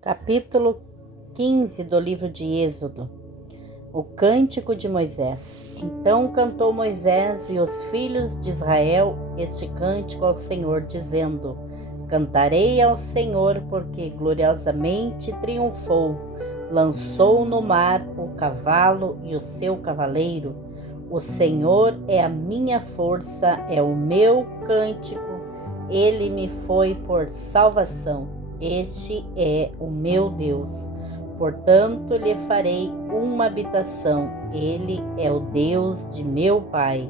Capítulo 15 do livro de Êxodo. O cântico de Moisés. Então cantou Moisés e os filhos de Israel este cântico ao Senhor, dizendo: Cantarei ao Senhor, porque gloriosamente triunfou. Lançou no mar o cavalo e o seu cavaleiro. O Senhor é a minha força, é o meu cântico. Ele me foi por salvação. Este é o meu Deus. Portanto, lhe farei uma habitação. Ele é o Deus de meu pai.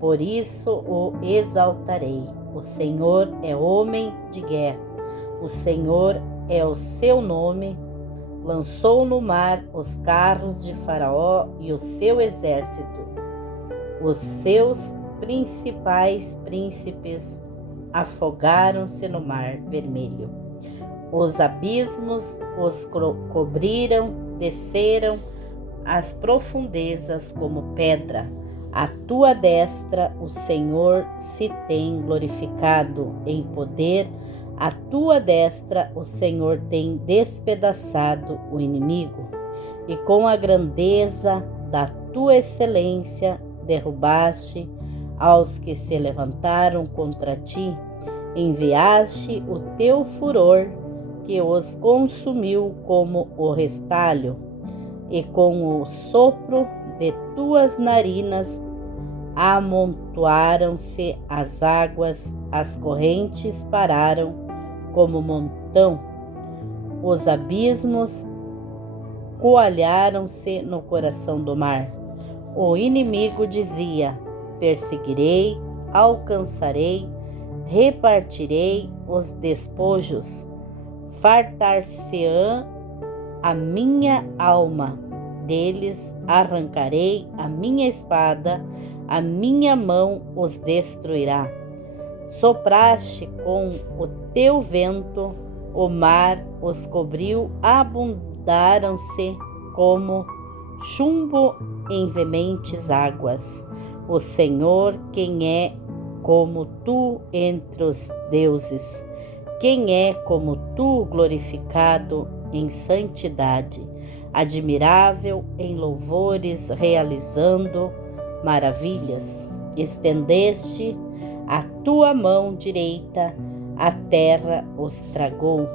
Por isso o exaltarei. O Senhor é homem de guerra. O Senhor é o seu nome. Lançou no mar os carros de Faraó e o seu exército. Os seus principais príncipes afogaram-se no mar vermelho. Os abismos os cobriram, desceram às profundezas como pedra. À tua destra o Senhor se tem glorificado em poder. À tua destra o Senhor tem despedaçado o inimigo. E com a grandeza da tua excelência derrubaste aos que se levantaram contra ti. Enviaste o teu furor, que os consumiu como o restalho, e com o sopro de tuas narinas amontoaram-se as águas, as correntes pararam como montão, os abismos coalharam-se no coração do mar. O inimigo dizia: perseguirei, alcançarei, repartirei os despojos. Fartar-se-ã a minha alma, deles arrancarei a minha espada, a minha mão os destruirá. Sopraste com o teu vento, o mar os cobriu, abundaram-se como chumbo em veementes águas. O Senhor, quem é como tu entre os deuses? Quem é como tu, glorificado em santidade, admirável em louvores, realizando maravilhas? Estendeste a tua mão direita, a terra os tragou.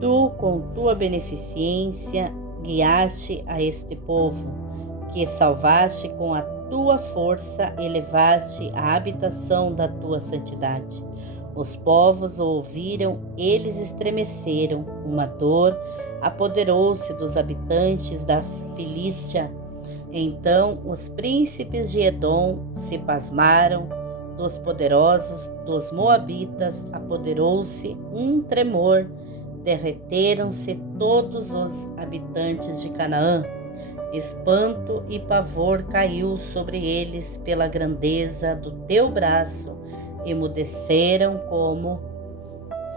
Tu, com tua beneficência, guiaste a este povo, que salvaste com a tua força, elevaste a habitação da tua santidade. Os povos o ouviram, eles estremeceram, uma dor apoderou-se dos habitantes da Filístia. Então os príncipes de Edom se pasmaram, dos poderosos dos moabitas apoderou-se um tremor, derreteram-se todos os habitantes de Canaã. Espanto e pavor caiu sobre eles pela grandeza do teu braço. Emudeceram como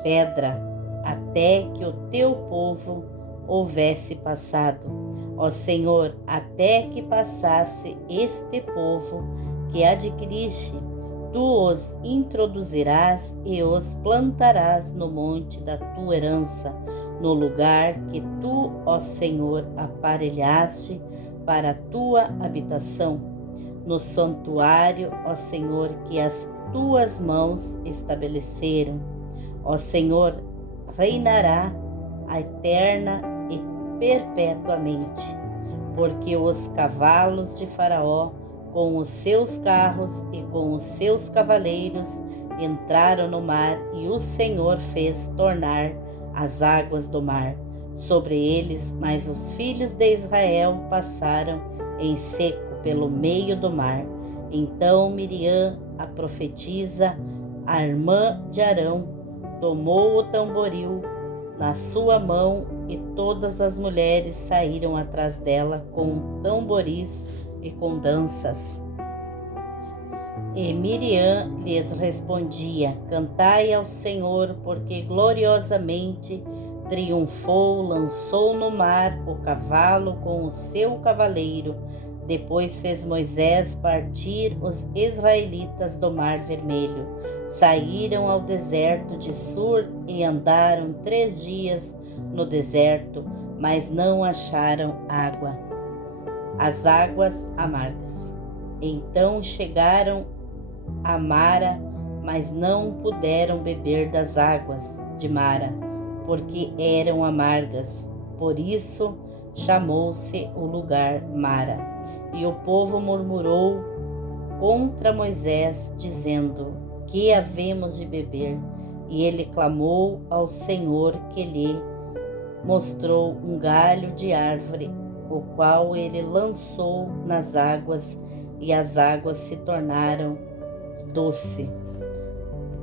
pedra, até que o teu povo houvesse passado. Ó Senhor, até que passasse este povo que adquiriste, tu os introduzirás e os plantarás no monte da tua herança, no lugar que tu, ó Senhor, aparelhaste para a tua habitação, no santuário, ó Senhor, que as tuas mãos estabeleceram. Ó Senhor, reinará a eterna e perpetuamente, porque os cavalos de Faraó, com os seus carros e com os seus cavaleiros, entraram no mar, e o Senhor fez tornar as águas do mar sobre eles, mas os filhos de Israel passaram em seco pelo meio do mar. Então Miriam, a profetisa, a irmã de Arão, tomou o tamboril na sua mão, e todas as mulheres saíram atrás dela com tamboris e com danças. E Miriam lhes respondia: cantai ao Senhor, porque gloriosamente triunfou, lançou no mar o cavalo com o seu cavaleiro, Depois fez Moisés partir os israelitas do Mar Vermelho. Saíram ao deserto de Sur e andaram 3 dias no deserto, mas não acharam água. As águas amargas. Então chegaram a Mara, mas não puderam beber das águas de Mara, porque eram amargas. Por isso chamou-se o lugar Mara. E o povo murmurou contra Moisés, dizendo: que havemos de beber? E ele clamou ao Senhor, que lhe mostrou um galho de árvore, o qual ele lançou nas águas, e as águas se tornaram doce.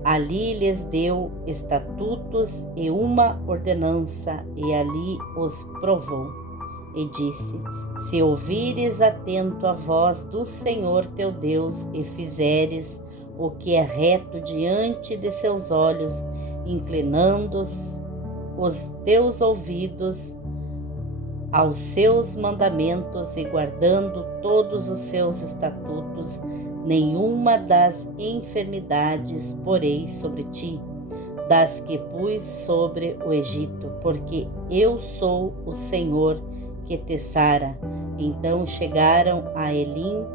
Ali lhes deu estatutos e uma ordenança, e ali os provou. E disse: se ouvires atento a voz do Senhor teu Deus, e fizeres o que é reto diante de seus olhos, inclinando os teus ouvidos aos seus mandamentos e guardando todos os seus estatutos, nenhuma das enfermidades porei sobre ti, das que pus sobre o Egito, porque eu sou o Senhor que te sara. Então chegaram a Elim,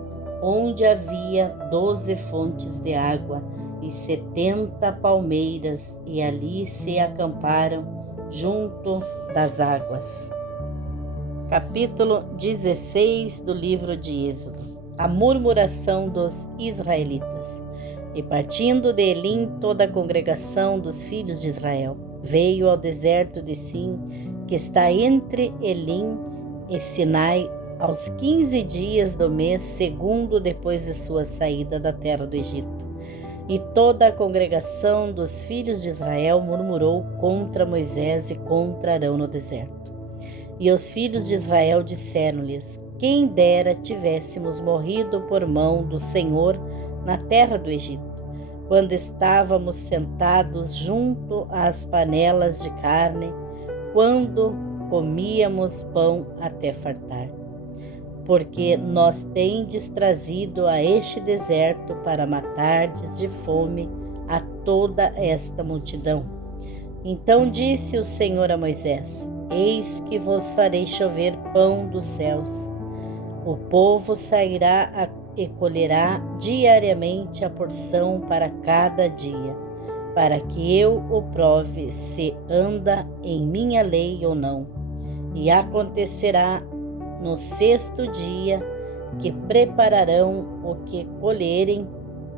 onde havia 12 fontes de água e 70 palmeiras, e ali se acamparam junto das águas. Capítulo 16 do livro de Êxodo. A murmuração dos israelitas. E partindo de Elim, toda a congregação dos filhos de Israel veio ao deserto de Sim, que está entre Elim e Sinai, aos 15 dias do mês segundo depois de sua saída da terra do Egito. E toda a congregação dos filhos de Israel murmurou contra Moisés e contra Arão no deserto. E os filhos de Israel disseram-lhes: quem dera tivéssemos morrido por mão do Senhor na terra do Egito, quando estávamos sentados junto às panelas de carne, quando comíamos pão até fartar. Porque nós tendes trazido a este deserto para matardes de fome a toda esta multidão. Então disse o Senhor a Moisés: eis que vos farei chover pão dos céus. O povo sairá e colherá diariamente a porção para cada dia, para que eu o prove se anda em minha lei ou não. E acontecerá no 6º dia que prepararão o que colherem,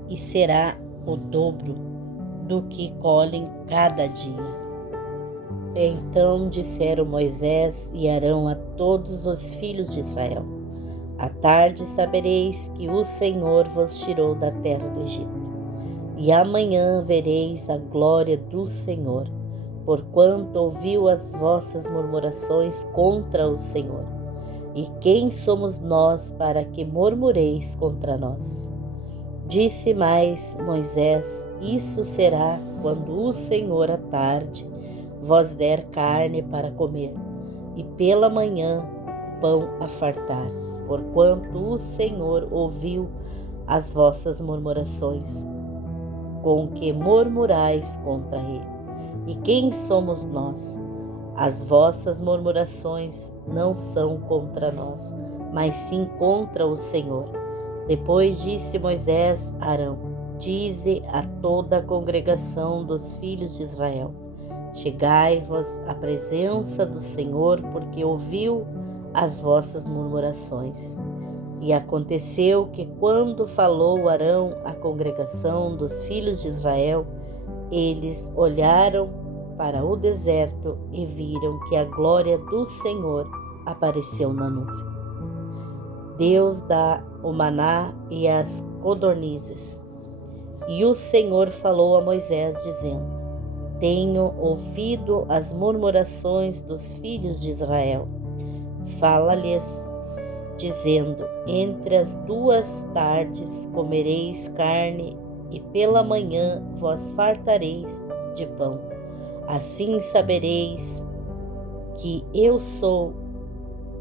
e será o dobro do que colhem cada dia. Então disseram Moisés e Arão a todos os filhos de Israel: à tarde sabereis que o Senhor vos tirou da terra do Egito, e amanhã vereis a glória do Senhor, porquanto ouviu as vossas murmurações contra o Senhor. E quem somos nós para que murmureis contra nós? Disse mais Moisés: isso será quando o Senhor à tarde vos der carne para comer, e pela manhã pão a fartar, porquanto o Senhor ouviu as vossas murmurações, com que murmurais contra ele. E quem somos nós? As vossas murmurações não são contra nós, mas sim contra o Senhor. Depois disse Moisés a Arão: dize a toda a congregação dos filhos de Israel: chegai-vos à presença do Senhor, porque ouviu as vossas murmurações. E aconteceu que, quando falou Arão à congregação dos filhos de Israel, eles olharam para o deserto e viram que a glória do Senhor apareceu na nuvem. Deus dá o maná e as codornizes. E o Senhor falou a Moisés, dizendo: tenho ouvido as murmurações dos filhos de Israel. Fala-lhes, dizendo: entre as 2 tardes comereis carne, e pela manhã vos fartareis de pão. Assim sabereis que eu sou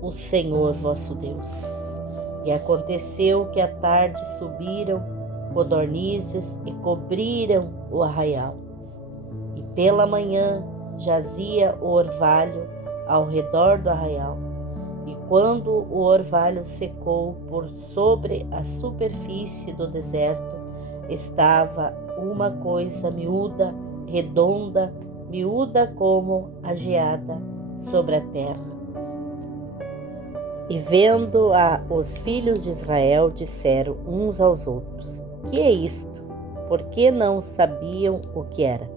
o Senhor vosso Deus. E aconteceu que à tarde subiram codornizes e cobriram o arraial. E pela manhã jazia o orvalho ao redor do arraial. E quando o orvalho secou por sobre a superfície do deserto, estava uma coisa miúda, redonda, miúda como a geada sobre a terra. E vendo-a, os filhos de Israel disseram uns aos outros: Que é isto? Porque não sabiam o que era.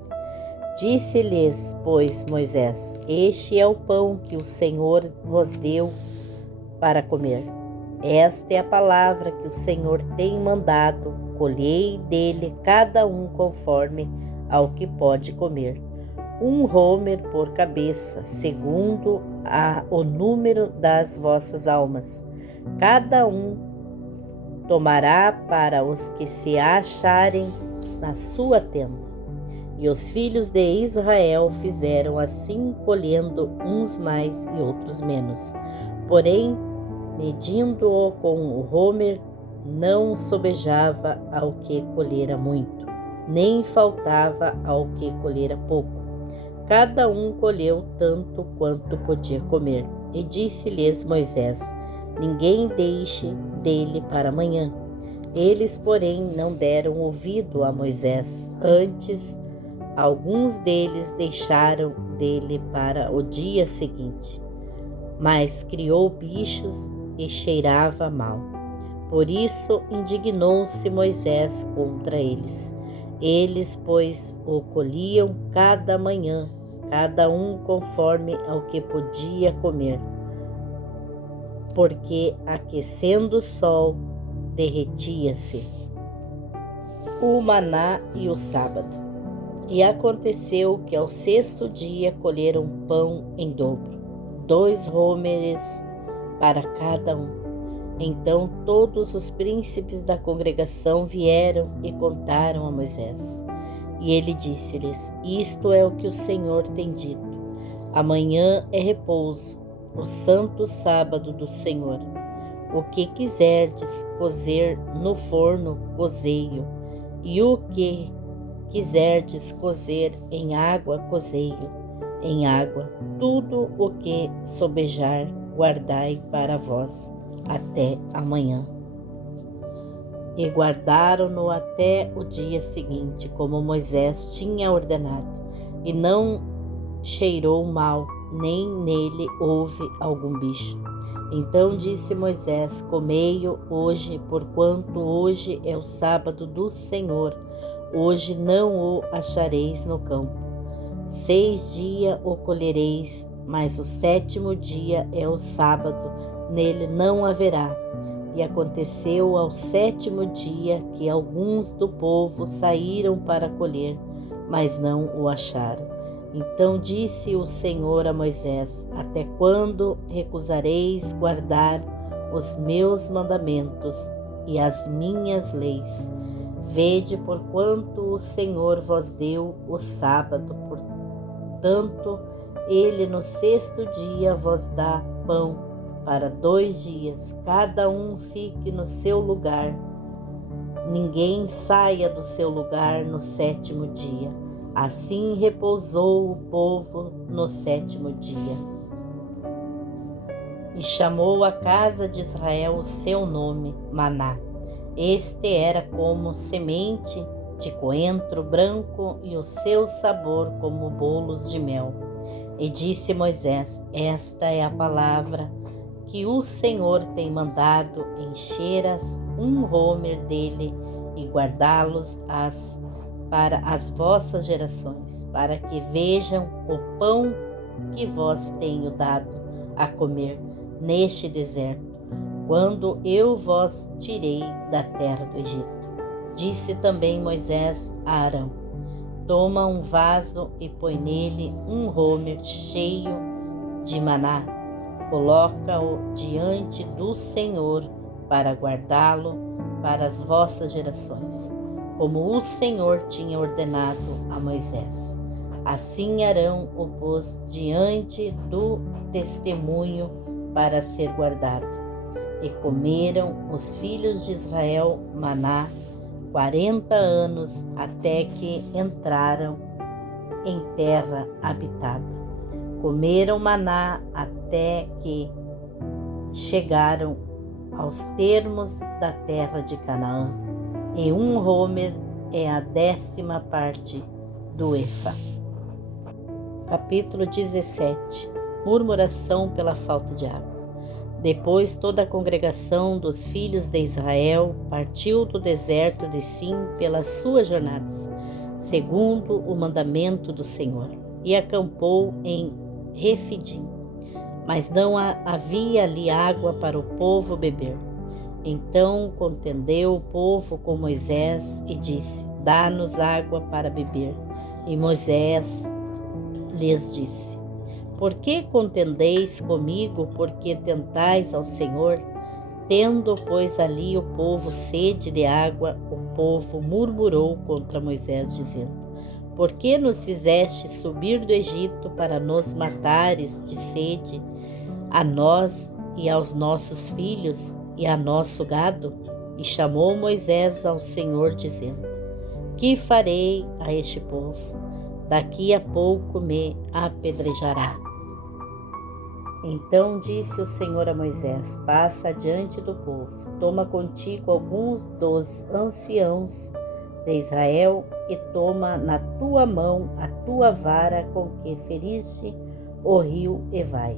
Disse-lhes, pois, Moisés: Este é o pão que o Senhor vos deu para comer. Esta é a palavra que o Senhor tem mandado. Colhei dele cada um conforme ao que pode comer. 1 homer por cabeça, segundo o número das vossas almas. Cada um tomará para os que se acharem na sua tenda. E os filhos de Israel fizeram assim, colhendo uns mais e outros menos. Porém, medindo-o com o homer, não sobejava ao que colhera muito, nem faltava ao que colhera pouco. Cada um colheu tanto quanto podia comer. E disse-lhes Moisés: Ninguém deixe dele para amanhã. Eles, porém, não deram ouvido a Moisés. Antes, alguns deles deixaram dele para o dia seguinte. Mas criou bichos e cheirava mal. Por isso indignou-se Moisés contra eles. Eles, pois, o colhiam cada manhã, cada um conforme ao que podia comer, porque aquecendo o sol, derretia-se o maná e o sábado. E aconteceu que ao 6º dia colheram pão em dobro, 2 homeres para cada um. Então todos os príncipes da congregação vieram e contaram a Moisés. E ele disse-lhes: Isto é o que o Senhor tem dito. Amanhã é repouso, o santo sábado do Senhor. O que quiserdes cozer no forno, cozei-o, e o que quiserdes cozer em água, cozei-o em água. Tudo o que sobejar, guardai para vós até amanhã. E guardaram-no até o dia seguinte, como Moisés tinha ordenado, e não cheirou mal, nem nele houve algum bicho. Então disse Moisés: Comei-o hoje, porquanto hoje é o sábado do Senhor. Hoje não o achareis no campo. 6 dias o colhereis, mas o 7º dia é o sábado, nele não haverá. E aconteceu ao 7º dia que alguns do povo saíram para colher, mas não o acharam. Então disse o Senhor a Moisés: Até quando recusareis guardar os meus mandamentos e as minhas leis? Vede, porquanto o Senhor vos deu o sábado, portanto, ele no 6º dia vos dá pão para 2 dias, cada um fique no seu lugar. Ninguém saia do seu lugar no 7º dia. Assim repousou o povo no 7º dia. E chamou a casa de Israel o seu nome, Maná. Este era como semente de coentro branco e o seu sabor como bolos de mel. E disse Moisés: Esta é a palavra que o Senhor tem mandado: encheras 1 homer dele e guardá-los para as vossas gerações, para que vejam o pão que vos tenho dado a comer neste deserto, quando eu vos tirei da terra do Egito. Disse também Moisés a Arão: Toma um vaso e põe nele 1 homer cheio de maná. Coloca-o diante do Senhor para guardá-lo para as vossas gerações, como o Senhor tinha ordenado a Moisés. Assim Arão o pôs diante do testemunho para ser guardado. E comeram os filhos de Israel maná 40 anos, até que entraram em terra habitada. Comeram maná até que chegaram aos termos da terra de Canaã. E um homer é a 10ª parte do efa. Capítulo 17. Murmuração pela falta de água. Depois toda a congregação dos filhos de Israel partiu do deserto de Sim pelas suas jornadas, segundo o mandamento do Senhor, e acampou em Refidim. Mas não havia ali água para o povo beber. Então contendeu o povo com Moisés e disse: Dá-nos água para beber. E Moisés lhes disse: Por que contendeis comigo, porque tentais ao Senhor? Tendo, pois, ali o povo sede de água, o povo murmurou contra Moisés, dizendo: Por que nos fizeste subir do Egito para nos matares de sede, a nós e aos nossos filhos e a nosso gado? E chamou Moisés ao Senhor, dizendo: Que farei a este povo? Daqui a pouco me apedrejará. Então disse o Senhor a Moisés: Passa adiante do povo, toma contigo alguns dos anciãos de Israel e toma na tua mão a tua vara com que feriste o rio e vai.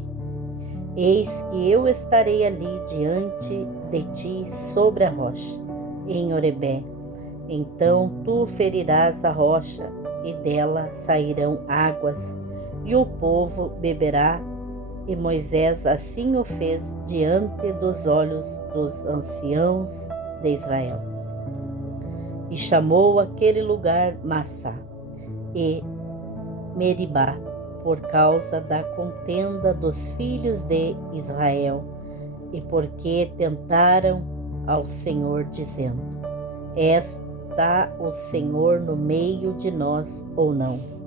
Eis que eu estarei ali diante de ti sobre a rocha, em Horebé. Então tu ferirás a rocha e dela sairão águas, e o povo beberá. E Moisés assim o fez diante dos olhos dos anciãos de Israel. E chamou aquele lugar Massá e Meribá, por causa da contenda dos filhos de Israel, e porque tentaram ao Senhor, dizendo: Está o Senhor no meio de nós ou não?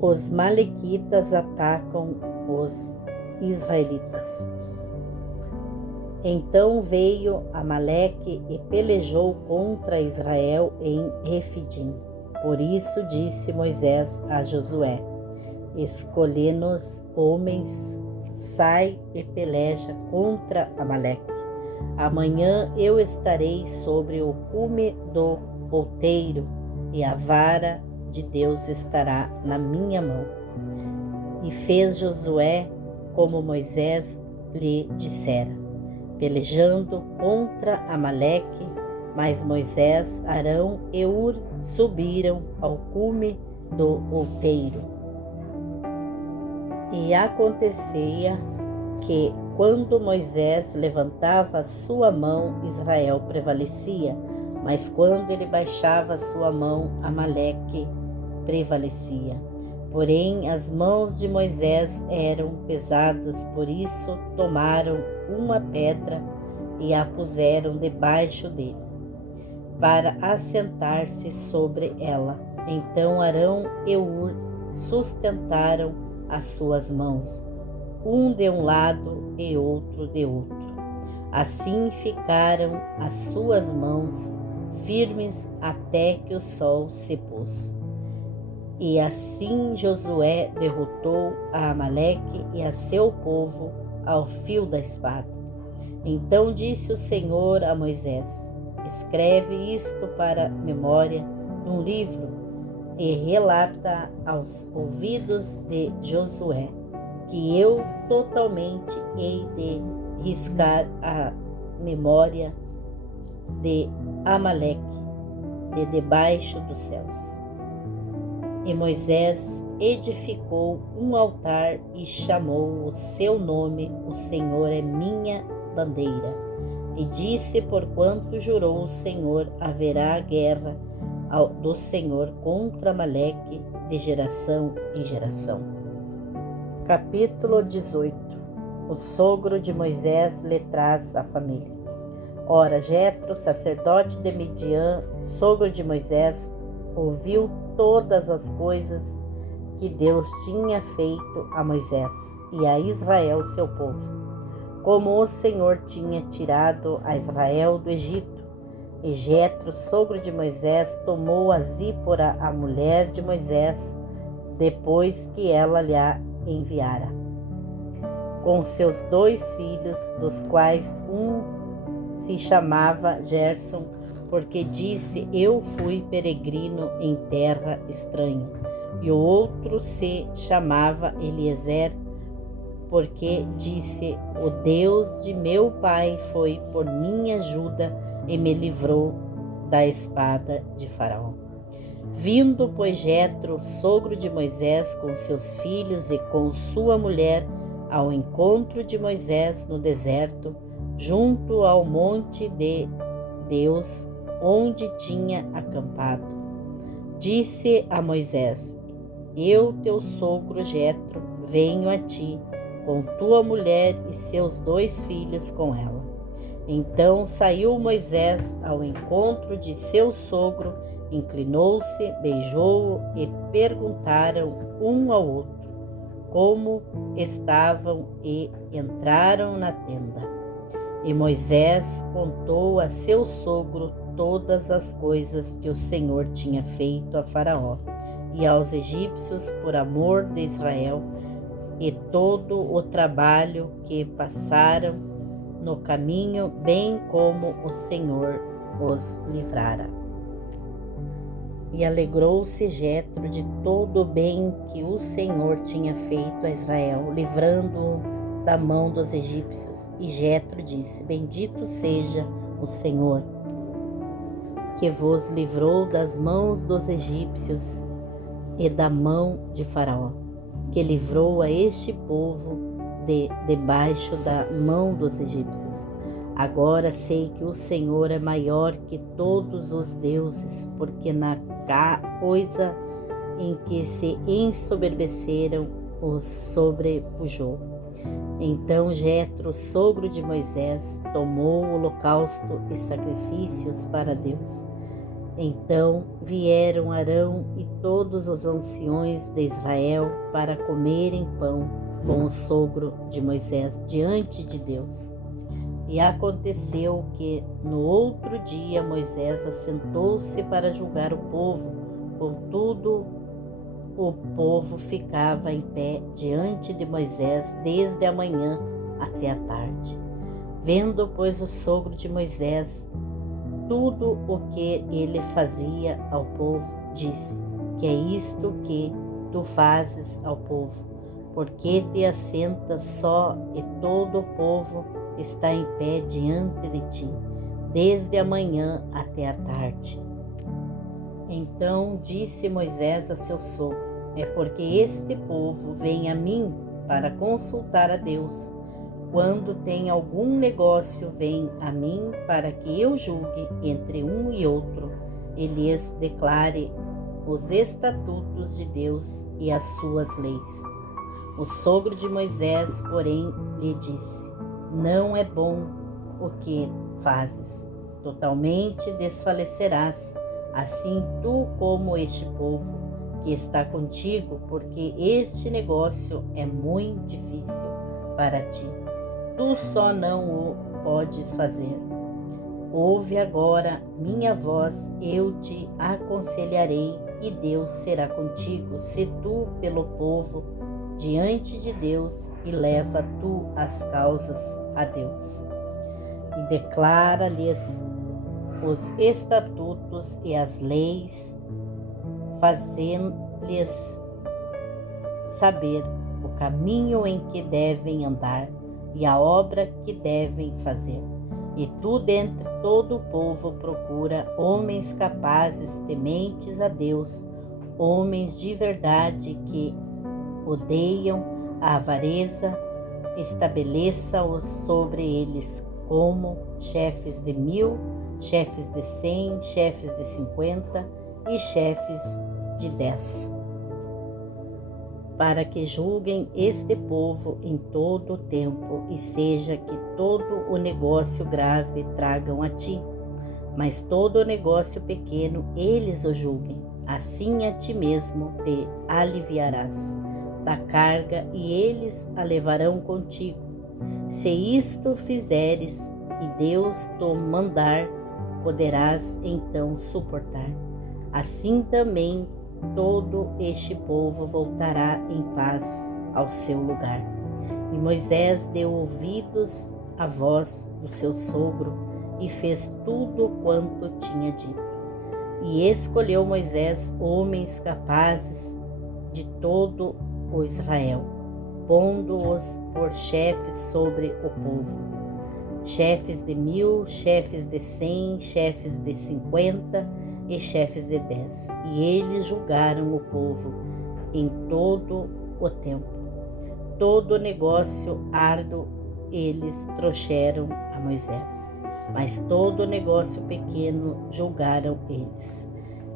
Os malequitas atacam os israelitas. Então veio Amaleque e pelejou contra Israel em Refidim. Por isso disse Moisés a Josué: Escolhe-nos homens, sai e peleja contra Amaleque. Amanhã eu estarei sobre o cume do outeiro, e a vara de Deus estará na minha mão. E fez Josué como Moisés lhe dissera, pelejando contra Amaleque. Mas Moisés, Arão e Ur subiram ao cume do outeiro. E acontecia que, quando Moisés levantava a sua mão, Israel prevalecia, mas quando ele baixava a sua mão, Amaleque prevalecia. Porém, as mãos de Moisés eram pesadas, por isso tomaram uma pedra e a puseram debaixo dele, para assentar-se sobre ela. Então Arão e Ur sustentaram as suas mãos, um de um lado e outro de outro. Assim ficaram as suas mãos firmes até que o sol se pôs. E assim Josué derrotou a Amaleque e a seu povo ao fio da espada. Então disse o Senhor a Moisés: Escreve isto para memória num livro e relata aos ouvidos de Josué, que eu totalmente hei de riscar a memória de Amaleque de debaixo dos céus. E Moisés edificou um altar e chamou o seu nome: O Senhor é minha bandeira. E disse: Porquanto jurou o Senhor, haverá guerra do Senhor contra Amaleque de geração em geração. Capítulo 18. O sogro de Moisés lhe traz a família. Ora, Jetro, sacerdote de Midian, sogro de Moisés, ouviu todas as coisas que Deus tinha feito a Moisés e a Israel, seu povo. como o Senhor tinha tirado a Israel do Egito. E Jetro, sogro de Moisés, tomou a Zípora, a mulher de Moisés, depois que ela lhe a enviara, com seus 2 filhos, dos quais um se chamava Gerson, porque disse: eu fui peregrino em terra estranha, e o outro se chamava Eliezer, porque disse: o Deus de meu pai foi por minha ajuda e me livrou da espada de Faraó. Vindo, pois, Jetro, sogro de Moisés, com seus filhos e com sua mulher, ao encontro de Moisés no deserto, junto ao monte de Deus, onde tinha acampado, disse a Moisés: eu, teu sogro Jetro, venho a ti, com tua mulher e seus 2 filhos com ela. Então saiu Moisés ao encontro de seu sogro, inclinou-se, beijou-o e perguntaram um ao outro como estavam e entraram na tenda. E Moisés contou a seu sogro todas as coisas que o Senhor tinha feito a Faraó e aos egípcios por amor de Israel, e todo o trabalho que passaram no caminho, bem como o Senhor os livrara. E alegrou-se Jetro de todo o bem que o Senhor tinha feito a Israel, livrando-o da mão dos egípcios. E Jetro disse: bendito seja o Senhor, que vos livrou das mãos dos egípcios e da mão de Faraó, que livrou a este povo debaixo da mão dos egípcios. Agora sei que o Senhor é maior que todos os deuses, porque na coisa em que se ensoberbeceram os sobrepujou. Então Jetro, sogro de Moisés, tomou o holocausto e sacrifícios para Deus. Então vieram Arão e todos os anciões de Israel para comerem pão com o sogro de Moisés diante de Deus. E aconteceu que no outro dia Moisés assentou-se para julgar o povo, contudo o povo ficava em pé diante de Moisés desde a manhã até a tarde. Vendo, pois, o sogro de Moisés tudo o que ele fazia ao povo, disse: que é isto que tu fazes ao povo? Porque te assentas só e todo o povo está em pé diante de ti, desde a manhã até a tarde. Então disse Moisés a seu sogro: é porque este povo vem a mim para consultar a Deus. Quando tem algum negócio, vem a mim para que eu julgue entre um e outro e lhes declare os estatutos de Deus e as suas leis. O sogro de Moisés, porém, lhe disse: não é bom o que fazes, totalmente desfalecerás, assim tu como este povo que está contigo, porque este negócio é muito difícil para ti. Tu só não o podes fazer. Ouve agora minha voz, eu te aconselharei, e Deus será contigo, se tu pelo povo diante de Deus, e leva tu as causas a Deus. E declara-lhes os estatutos e as leis, fazendo-lhes saber o caminho em que devem andar e a obra que devem fazer. E tu, dentre todo o povo, procura homens capazes, tementes a Deus, homens de verdade que odeiam a avareza, estabeleça-os sobre eles como chefes de 1000, chefes de 100, chefes de 50 e chefes de 10, para que julguem este povo em todo o tempo, e seja que todo o negócio grave tragam a ti, mas todo o negócio pequeno eles o julguem. Assim a ti mesmo te aliviarás da carga, e eles a levarão contigo. Se isto fizeres e Deus te mandar, poderás então suportar. Assim também todo este povo voltará em paz ao seu lugar. E Moisés deu ouvidos à voz do seu sogro e fez tudo quanto tinha dito. E escolheu Moisés homens capazes de todo o Israel, pondo-os por chefes sobre o povo. Chefes de 1000, chefes de 100, chefes de 50 e chefes de 10. E eles julgaram o povo em todo o tempo. Todo negócio árduo eles trouxeram a Moisés, mas todo negócio pequeno julgaram eles.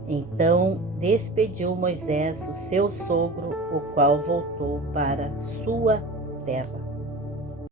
Então despediu Moisés o seu sogro, o qual voltou para sua terra.